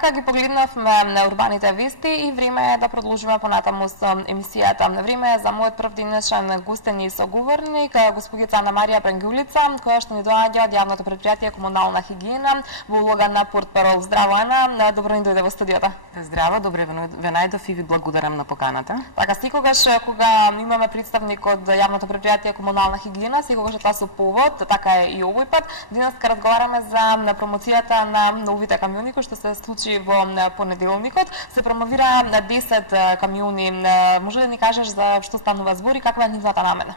Така ги погледнавме на урбаните вести и време е да продолжиме понатаму со емисијата. Време е за мојот прв денешен гостен и соговорник, господица Ана Марија Пренгулица, која што ни доаѓа од јавното предпријатие Комунална хигиена во улога на портпарол. Здраво, Ана, добро ни дојде во студиото. Здраво, добре ве најдов и ви благодарам на поканата. Така, секогаш кога имаме представник од јавното предпријатие Комунална хигиена, секогаш тоа со повод, така е и овој пат. Денес разговараме за промоцијата на новите камиони кои што се случи во понеделникот. Се промовира 10 камиони. Може да ни кажеш за што станува збор и каква е нивната намена?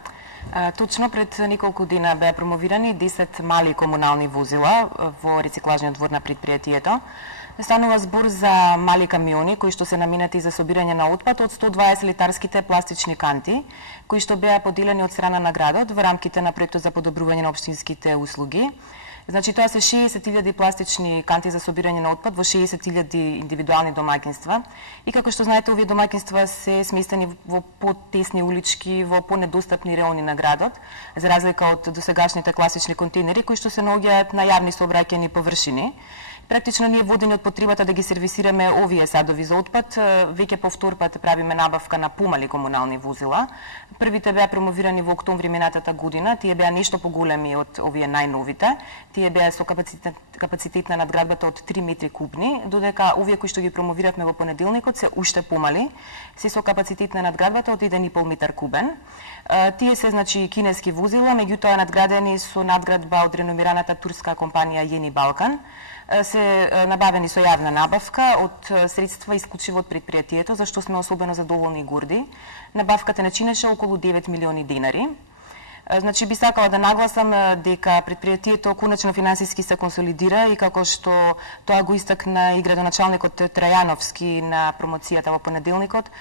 Точно пред неколку дена беа промовирани 10 мали комунални возила во рециклажниот двор на предпријатието. Станува збор за мали камиони кои што се наменети за собирање на отпад од 120 литарските пластични канти, кои што беа поделени од страна на градот во рамките на проектот за подобрување на општинските услуги. Значи, тоа се 60.000 пластични канти за собирање на отпад во 60.000 индивидуални домаќинства. И како што знаете, овие домаќинства се сместени во потесни улички, во понедостапни реони на градот, за разлика од досегашните класични контейнери кои што се наоѓаат на јавни сообраќајни површини. Практично ние водени од потребата да ги сервисираме овие садови за отпад, веќе по втор пат правиме набавка на помали комунални возила. Првите беа промовирани во октомври минатата година, тие беа нешто поголеми од овие најновите. Тие беа со капацитет на надградбата од 3 метри кубни, додека овие кои што ги промовиравме во понеделникот се уште помали, се со капацитет на надградбата од 1,5 метар кубен. Тие се значи кинески возила, меѓутоа надградени со надградба од реномираната турска компанија Јени Балкан. Се набавени со јавна набавка од средства исклучиво од предпријатието, за што сме особено задоволни и горди. Набавката не чинеше околу 9 милиони денари. Значи, би сакала да нагласам дека предпријатието конечно финансиски се консолидира и како што тоа го истакна и градоначалникот Трајановски на промоцијата во понеделникот,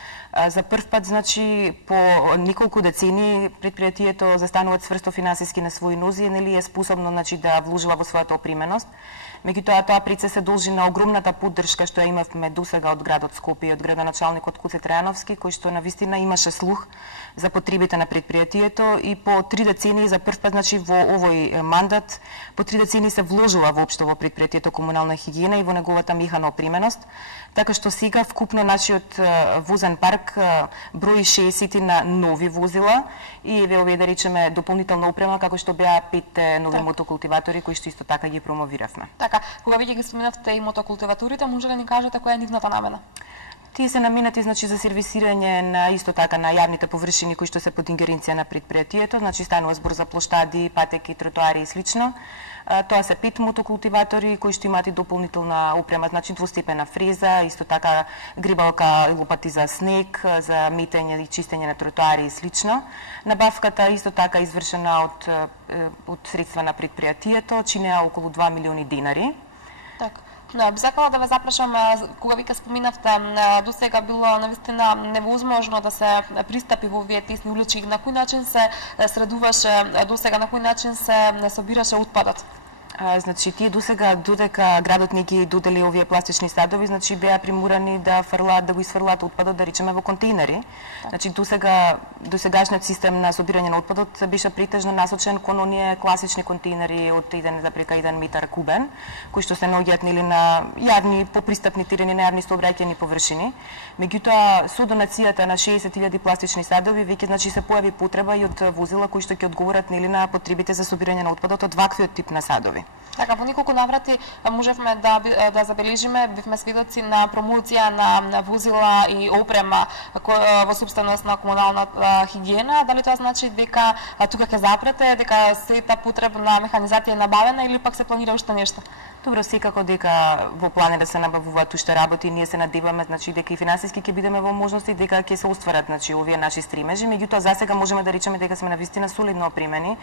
за прв пат, значи, по неколку децени предпријатието застанува цврсто финансиски на своји нози, нели е способно, значи, да вложува во својата опременост. Меѓутоа, тоа пред се должи на огромната поддршка што ја имавме досега од градот Скопје и од градоначалникот Куце Трајановски, кој што навистина имаше слух за потребите на предпријатието и по 3 децении за прв пат, значи, во овој мандат, по 3 децении се вложува воопшто во предпријатието Комунална хигиена и во неговата механа опременост, така што сега вкупно нашиот возен парк брои 60 на нови возила и ве овие да речеме дополнителна опрема како што беа 5 нови мотокултиватори кои што исто така ги промовиравме. Така, кога веќе ги споменавте и мотокултиваторите, може да ни кажете која е нивната намена? Тие се наменети, значи, за сервисирање на исто така на јавните површини кои што се под ингеренција на предпријатието, значи станува збор за плоштади, патеки, тротоари и слично. Тоа се 5 мотокултиватори кои што имаат и дополнителна опрема, значи двустепена фреза, исто така гребалка и лопати за снег, за метење и чистење на тротоари и слично. Набавката исто така извршена од средства на предпријатието, чинеа околу 2 милиони денари. Така. Би сакала да ве запрашам, кога вика споминавте, досега било навистина невозможно да се пристапи во овие тесни улички, на кој начин се средуваше досега, на кој начин се собираше отпадот? Значи, тие досега, додека градот не ги додели овие пластични садови, значи беа приморани да го изфрлаат отпадот, да речеме, во контейнери. Значи, досегашниот систем на собирање на отпадот беше претежно насочен кон оние класични контейнери од 1,1 метар кубен, кои што се наоѓаат нели на јавни попристапни терени, на јавни сообраќајни површини. Меѓутоа, со донацијата на 60.000 пластични садови, веќе, значи, се појави потреба и од возила кои што ќе одговорат нели на потребите за собирање на отпадот од ваквиот тип на садови. Така, во неколку наврати можевме да забележиме, бивме сведоци на промоција на возила и опрема во собственост на Комунална хигиена. Дали тоа значи дека тука ќе запрете, дека сета потребна механизација е набавена или пак се планира уште нешто? Добро, секако дека во план е да се набавуваат уште работи, ние се надеваме, значи, дека и финансиски ќе бидеме во можности дека ќе се остварат, значи, овие наши стремежи. Меѓутоа, засега можеме да речеме дека сме навистина солидно опремени,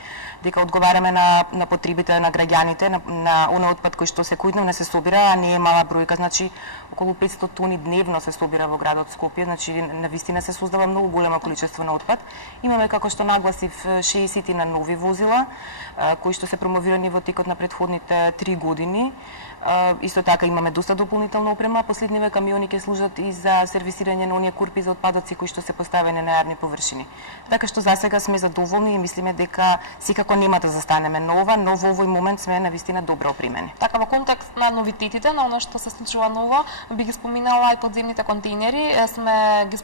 дека одговараме на потребите на граѓаните, на оној отпад кој што секојдневно се собира, а не е мала бројка, значи околу 500 тони дневно се собира во градот Скопје, значи навистина се создава многу големо количество на отпад. Имаме, како што нагласив, 60 на нови возила кои што се промовирани во текот на претходните 3 години. камиони. Исто така имаме доста дополнителна опрема. Последниве камиони ќе служат и за сервисирање на оние курпи за отпадоци кои што се поставени на јавни површини. Така што засега сме задоволни и мислиме дека секако нема да застанеме на ова, но во овој момент сме навистина добро опремени. Така, во контекст на новитетите, на она што се случува ново, би ги споминала и подземните контейнери. Сме ги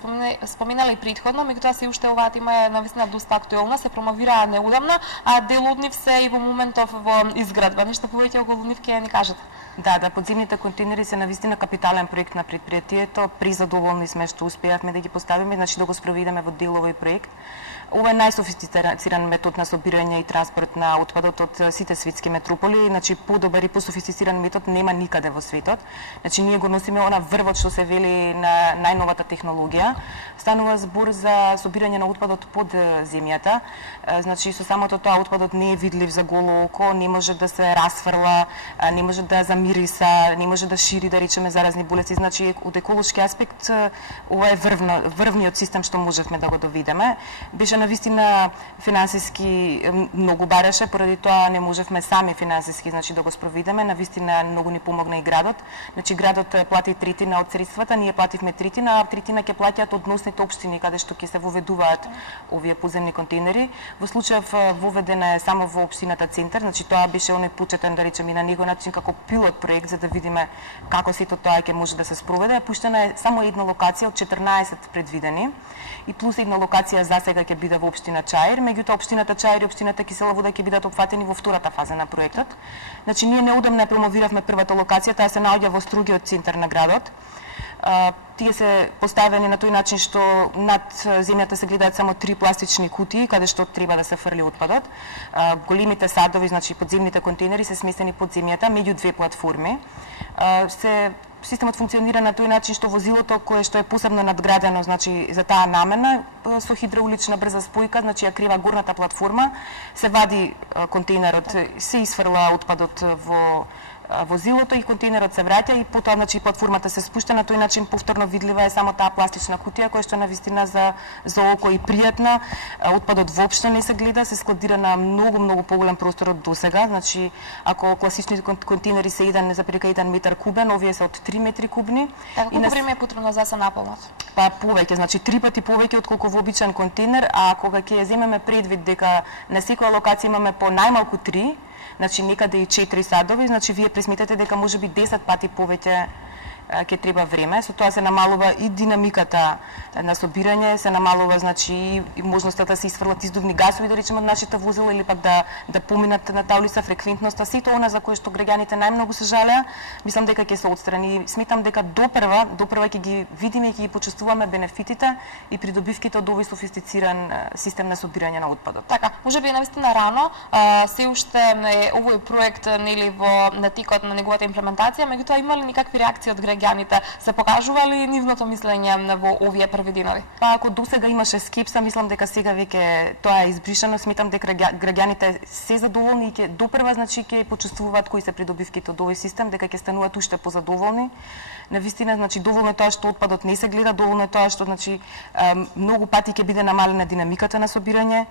споминали и претходно, меѓутоа се уште оваа тема е навистина доста актуелна, се промовираа неодамна, а дел од нив се и во моментов во изградба. Нешто повеќе околу нив ќе ни кажете? Да, подземните контейнери се навистина капитален проект на предпријатието. Призадоволни сме што успеавме да ги поставиме, значи да го спроведеме во дел овој проект. Ова е најсофистициран метод на собирање и транспорт на отпадот од сите светски метрополи, значи подобар и пософистициран метод нема никаде во светот. Значи ние го носиме она врвот што се вели на најновата технологија. Станува збор за собирање на отпадот под земјата. Значи со самото тоа отпадот не е видлив за голо око, не може да се расфрла, не може да замириса, не може да шири, да речеме, заразни болести. Значи од еколошки аспект ова е врвниот систем што можевме да го доведеме. Беше навистина финансиски многу бареше, поради тоа не можевме сами финансиски, значи да го спроведеме. Навистина многу ни помогна и градот. Значи градот плати третина од средствата, ние плативме третина, а третина ќе платят односните општини каде што ќе се воведуваат овие подземни контейнери. Во случајов воведена е само во општината Центар, значи тоа беше оној почетен, да речеме, на него начин како пилот проект за да видиме како сето тоа ќе може да се спроведе. Пуштена е само една локација од 14 предвидени и плюс една локација за сега ќе биде во општина Чаир, меѓутоа општината Чаир и општината Кисела Вода ќе бидат опфатени во втората фаза на проектот. Значи ние неодамна промовиравме првата локација, таа се наоѓа во строгиот центар на градот. Тие се поставени на тој начин што над земјата се гледаат само 3 пластични кутии каде што треба да се фрли отпадот. Големите садови, значи подземните контейнери се сместени под земјата меѓу две платформи. Системот функционира на тој начин што возилото кое што е посебно надградено, значи за таа намена, со хидраулична брза спојка, значи ја крива горната платформа, се вади контейнерот, се изфрла отпадот во возилото и контейнерот се враќа и потоа значи платформата се спушта, на тој начин повторно видлива е само таа пластична кутија која што навистина за око и пријатна. Отпадот воопшто не се гледа, се складира на многу поголем простор од досега. Значи ако класичните контейнери се 1,1 метар кубен, овие се од 3 метри кубни. Колку време е потребно за да се наполнат? Па повеќе, значи 3 пати повеќе отколку во обичен контейнер, а кога ќе земеме предвид дека на секоја локација имаме по најмалку 3, значи некаде и 4 садови, значи вие пресметете дека можеби 10 пати повеќе ќе треба време. Со тоа се намалува и динамиката на собирање, се намалува значи и можноста да се изфрлат издувни гасови, да речеме, од нашите возила или пак да поминат на таа улица, фреквентноста, сето она за кое што граѓаните најмногу се жалеа, мислам дека ќе се отстрани. Сметам дека допрва ќе ги видиме и ќе ги почувствуваме бенефитите и придобивките од овој софистициран систем на собирање на отпадот. Така, можеби навистина рано, се уште е овој проект нели во текот на неговата имплементација, меѓутоа има ли никакви реакции од граѓаните? Се покажува ли нивното мислење во овие први денови? Па ако досега имаше скепса, мислам дека сега веќе тоа е избришано. Сметам дека граѓаните се задоволни и ќе допрва значи ќе почувствуваат кои се придобивките од овој систем, дека ќе стануваат уште позадоволни. Навистина значи доволно е тоа што отпадот не се гледа, доволно е тоа што значи многу пати ќе биде намалена динамиката на собирање,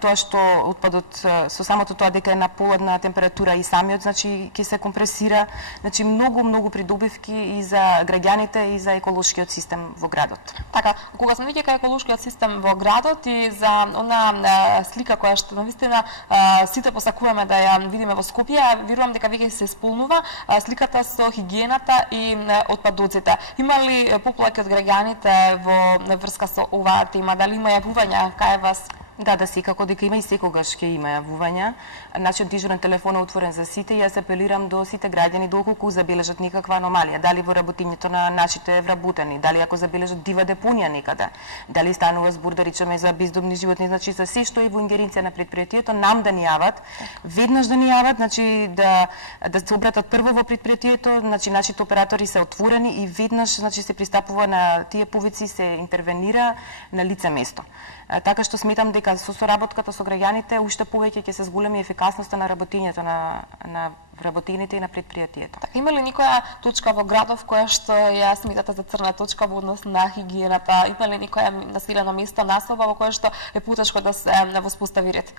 тоа што отпадот со самото тоа дека е на поладна температура и самиот значи ќе се компресира, значи многу придобивки и за граѓаните и за еколошкиот систем во градот. Така, кога сме веќе кај еколошкиот систем во градот и за она слика која што навистина сите посакуваме да ја видиме во Скопје, верувам дека веќе се исполнува сликата со хигиената и отпадоците. Има ли поплаки од граѓаните во врска со оваа тема? Дали има јавувања кај вас? Да, секако дека има и секогаш ќе има јавувања. Нашиот дежурен телефон е отворен за сите и јас апелирам до сите граѓани доколку забележат никаква аномалија, дали во работењето на нашите вработени, дали ако забележат дива депонија некаде, дали станува збор да речеме за бездомни животни, значи за се што е во ингеренција на предпријатието, нам да ни јават, веднаш да ни јават, значи да се обратат прво во предпријатието, значи нашите оператори се отворени и веднаш значи се пристапува на тие повици, се интервенира на лице место. Така што сметам дека со соработката со граѓаните уште повеќе ќе се зголеми ефикасноста на работењето на вработените и на предпријатието. Така, има ли никоја точка во градов која што ја сметате за црна точка во однос на хигиената? Има ли никоја населено место, населба во која што е потешко да се воспостави ред?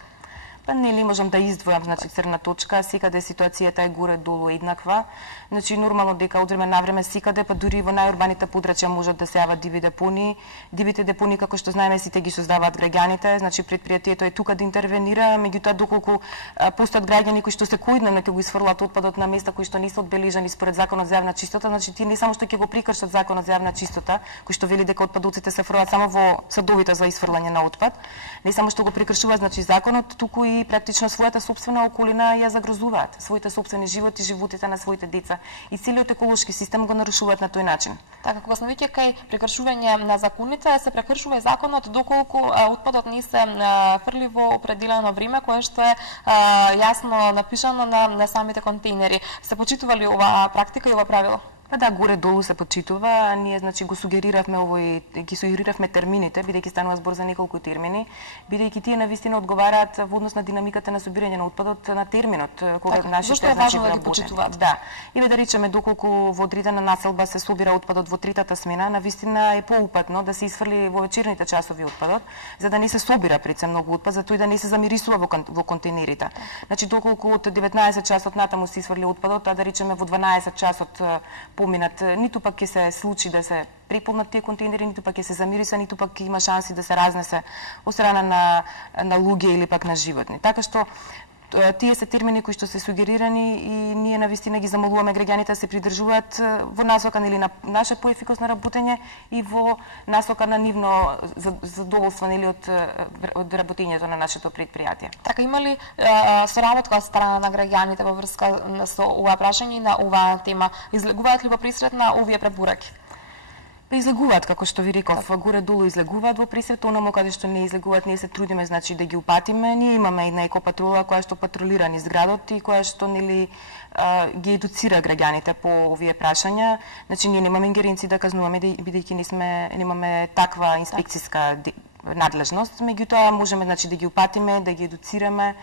Па нели можам да издвојам, значи црна точка, секаде ситуацијата е горе-долу еднаква. Значи нормално дека од време на време секаде, па дури во најурбаните подрачја можат да се јават диви депонии. Дивите депонии, како што знаеме, сите ги создаваат граѓаните, значи предпријатието е тука да интервенира, меѓутоа доколку постојат граѓани кои што секојдневно ќе го исфрлат отпадот на места кои што не се одбележани според законот за јавна чистота, значи тие не само што ќе го прекршат законот за јавна чистота, кој што вели дека отпадоците се фрлаат само во садовите за исфрлање на отпад, не само што го прекршуваат значи законот, туку и практично својата сопствена околина ја загрозуваат, своите сопствени животи, животите на своите деца и целиот еколошки систем го нарушуваат на тој начин. Така, кога сме веќе кај прекршување на законите, се прекршува и законот доколку отпадот не се фрли во определено време, кое што е јасно напишано на самите контейнери. Се почитува ли оваа практика и ова правило? Па да, горе-долу се почитува, ние значи ги сугериравме термините, бидејќи станува збор за неколку термини, бидејќи тие навистина одговараат во однос на динамиката на собирање на отпадот на терминот кога така, нашите значи да ги почитуваат? Да. Или да речеме доколку во одредена населба се собира отпадот во третата смена, навистина е поупатно да се исфрли во вечерните часови отпадот, за да не се собира пред се многу отпад, за тој да не се замирисува во контейнерите. Значи доколку од 19 часот натаму се исфрли отпадот, а да речеме во 12 часот поминат, ниту пак ќе се случи да се преполнат тие контейнери, ниту пак ќе се замириса, ниту пак ќе има шанси да се разнесе од страна на луѓе или пак на животни. Така што тие се термини кои што се сугерирани и ние навистина ги замолуваме граѓаните да се придржуваат во насока нели на наше поефикасно работење и во насока на нивно задоволство нели од работењето на нашето предпријатие. Така, има ли соработка од страна на граѓаните во врска со ова прашање и на оваа тема? Излегуваат ли во присрет на овие препораки? Излегуваат, како што ви реков, горе-долу излегуваат во присрет, онаму каде што не излегуваат, ние се трудиме значи да ги упатиме. Ние имаме една екопатрула која што патрулира низ градот и која што нели ги едуцира граѓаните по овие прашања. Значи ние немаме ингеренции да казнуваме бидејќи немаме таква инспекциска надлежност, меѓутоа можеме значи да ги упатиме, да ги едуцираме.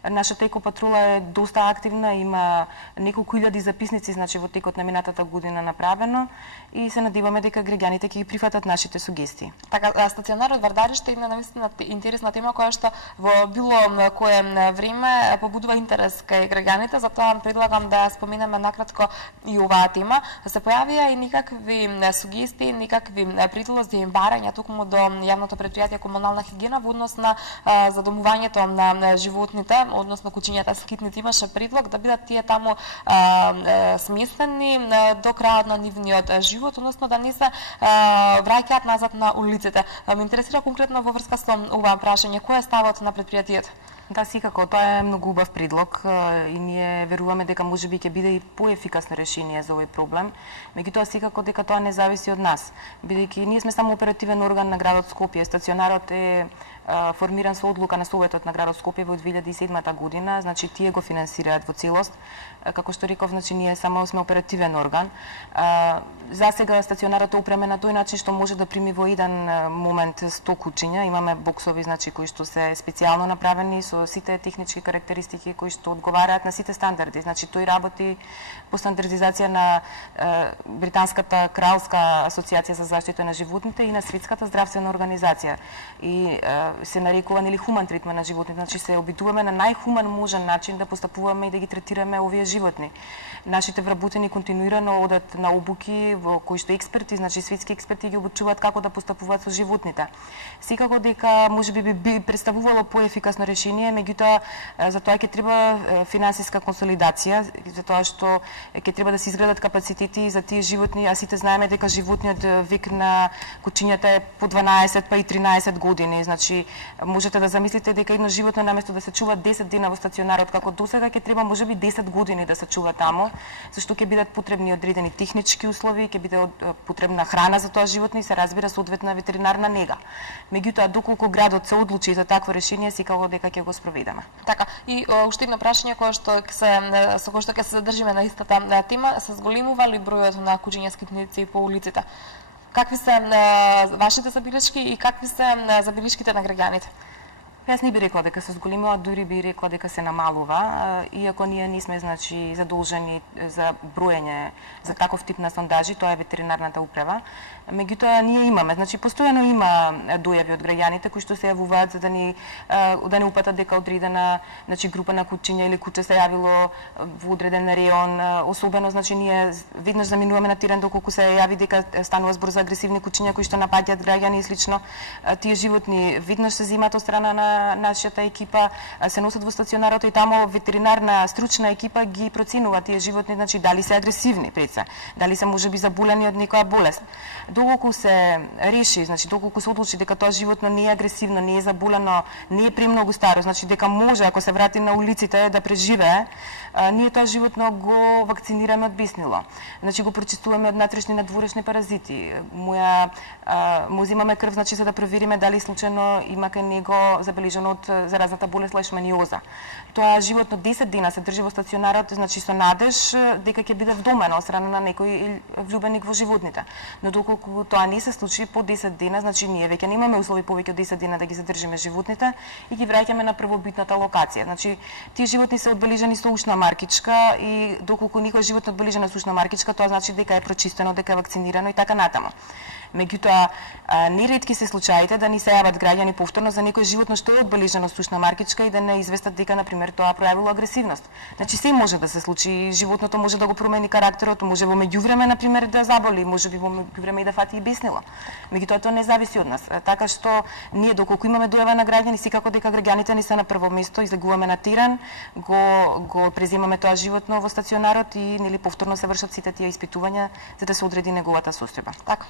Нашата екопатрула е доста активна, има неколку илјади записници значи во текот на минатата година направено и се надеваме дека граѓаните ќе ги прифатат нашите сугестии. Така, стационарот Вардариšte е една навистина интересна тема која што во било кое време побудува интерес кај граѓаните, затоа предлагам да споменеме накратко и оваа тема. Се појавија и никакви сугестии, никакви предлози и барања токму до јавното предпријатие комунална хигиена во однос на задомувањето на животните, односно кучињата скитници. Имаше предлог да бидат тие таму сместени до крајот на нивниот живот, односно да не се враќаат назад на улиците. Ме интересира конкретно во врска со ова прашање, кој е ставот на предпријатието? Да, секако, тоа е многу убав предлог и ние веруваме дека можеби ќе биде и поефикасно решение за овој проблем. Меѓутоа секако дека тоа не зависи од нас, бидејќи ние сме само оперативен орган на градот Скопје. Стационарот е формиран со одлука на Советот на градот Скопје во 2007 година, значи тие го финансираат во целост. Како што реков, значи ние само сме оперативен орган. За сега стационарот е опремен на тој начин што може да прими во еден момент 100 кучиња. Имаме боксови значи кои што се специјално направени со сите технички карактеристики кои што одговараат на сите стандарди. Значи тој работи по стандардизација на Британската кралска асоциација за заштита на животните и на Светската здравствена организација. И се нарекува нели хуман третман на животните, значи се обидуваме на најхуман можен начин да постапуваме и да ги третираме овие животни. Нашите вработени континуирано одат на обуки во кои што експерти, значи светски експерти ги обучуваат како да постапуваат со животните. Секако дека можеби би представувало поефикасно решение, меѓутоа за тоа ќе треба финансиска консолидација, за тоа што ќе треба да се изградат капацитети за тие животни, а сите знаеме дека животниот век на кучињата е по 12 па и 13 години. Значи можете да замислите дека едно животно наместо да се чува 10 дена во стационарот како досега ќе треба можеби 10 години да се чува таму, зашто ќе бидат потребни одредени технички услови, ќе биде потребна храна за тоа животно и се разбира соодветна ветеринарна нега. Меѓутоа доколку градот се одлучи за такво решение, секако дека ќе го спроведеме. Така, и уште едно прашање кое што со кое што ќе се задржиме на истата тема, се зголемува ли бројот на кучиња скитници по улиците? Какви се вашите забелешки и какви се забелешките на граѓаните? Јас не би рекла дека се зголемува, дури би рекла дека се намалува, иако ние не сме значи задолжени за броење за таков тип на сондажи, тоа е ветеринарната управа. Меѓутоа ние имаме, значи постојано има дојави од граѓаните кои што се јавуваат за да не упатат дека одредена значи група на кучиња или куче се јавило во одреден реон, особено значи ние веднаш заминуваме на терен доколку се јави дека станува збор за агресивни кучиња кои што напаѓаат граѓани и слично. Тие животни веднаш се земаат од страна на нашата екипа, се носат во стационарот и таму ветеринарна стручна екипа ги проценува тие животни, значи дали се агресивни пред се, дали се можеби заболени од некоја болест. Доколку се реши, значи доколку се одлучи дека тоа животно не е агресивно, не е заболено, не е премногу старо, значи дека може ако се врати на улиците да преживее, ние тоа животно го вакцинираме од беснило. Значи го прочистуваме од натрешни и надворешни паразити. Му земаме крв, значи за да провериме дали случајно има кај него забележано од заразната болест лешманиоза. Тоа животно 10 дена се држи во стационарот, значи со надеж дека ќе биде вдомено од страна на некој влюбеник во животните. Но доколку тоа не се случи по 10 дена, значи ние веќе немаме услови повеќе од 10 дена да ги задржиме животните и ги враќаме на првобитната локација. Значи тие животни се одбележани со ушна маркичка и доколку некој животно одбележано со ушна маркичка, тоа значи дека е прочистено, дека е вакцинирано и така натаму. Меѓутоа, неретки се случаите да ни се јават граѓани повторно за некој животно што е одбележано со ушна маркичка и да не известат дека на пример тоа пројавило агресивност. Значи се може да се случи, животното може да го промени карактерот, може во меѓувреме на пример да заболи, можеби во меѓувреме и да фати и беснило. Меѓутоа тоа не зависи од нас. Така што ние доколку имаме дојава на граѓани, секако дека граѓаните ни се на прво место, излегуваме на терен, го преземаме тоа животно во стационарот и нели повторно се вршат сите тие испитувања за да се одреди неговата состојба. Така.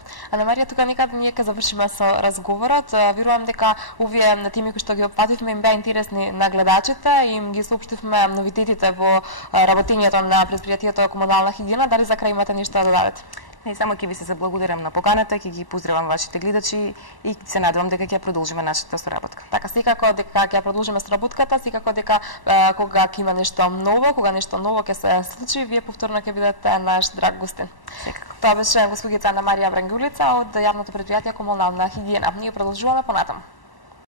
Марија, тука некаде ние ќе завршиме со разговорот. Верувам дека овие теми кои што ги опфативме им беа интересни на гледачите и им ги соопштивме новитетите во работењето на претпријатието Комунална хигиена. Дали за крај имате нешто да додадете? Не, само ќе ви се заблагодарам на поканата, ќе ги поздравам вашите гледачи и се надевам дека ќе продолжиме нашата соработка. Така, секако дека ќе продолжиме соработката, секако дека кога ќе има нешто ново, кога нешто ново ќе се случи, вие повторно ќе бидете наш драг гостин. Секако. Тоа беше госпогица Ана Марија Врангулица од јавното претпријатие Комунална хигиена. Ние продолжуваме понатаму.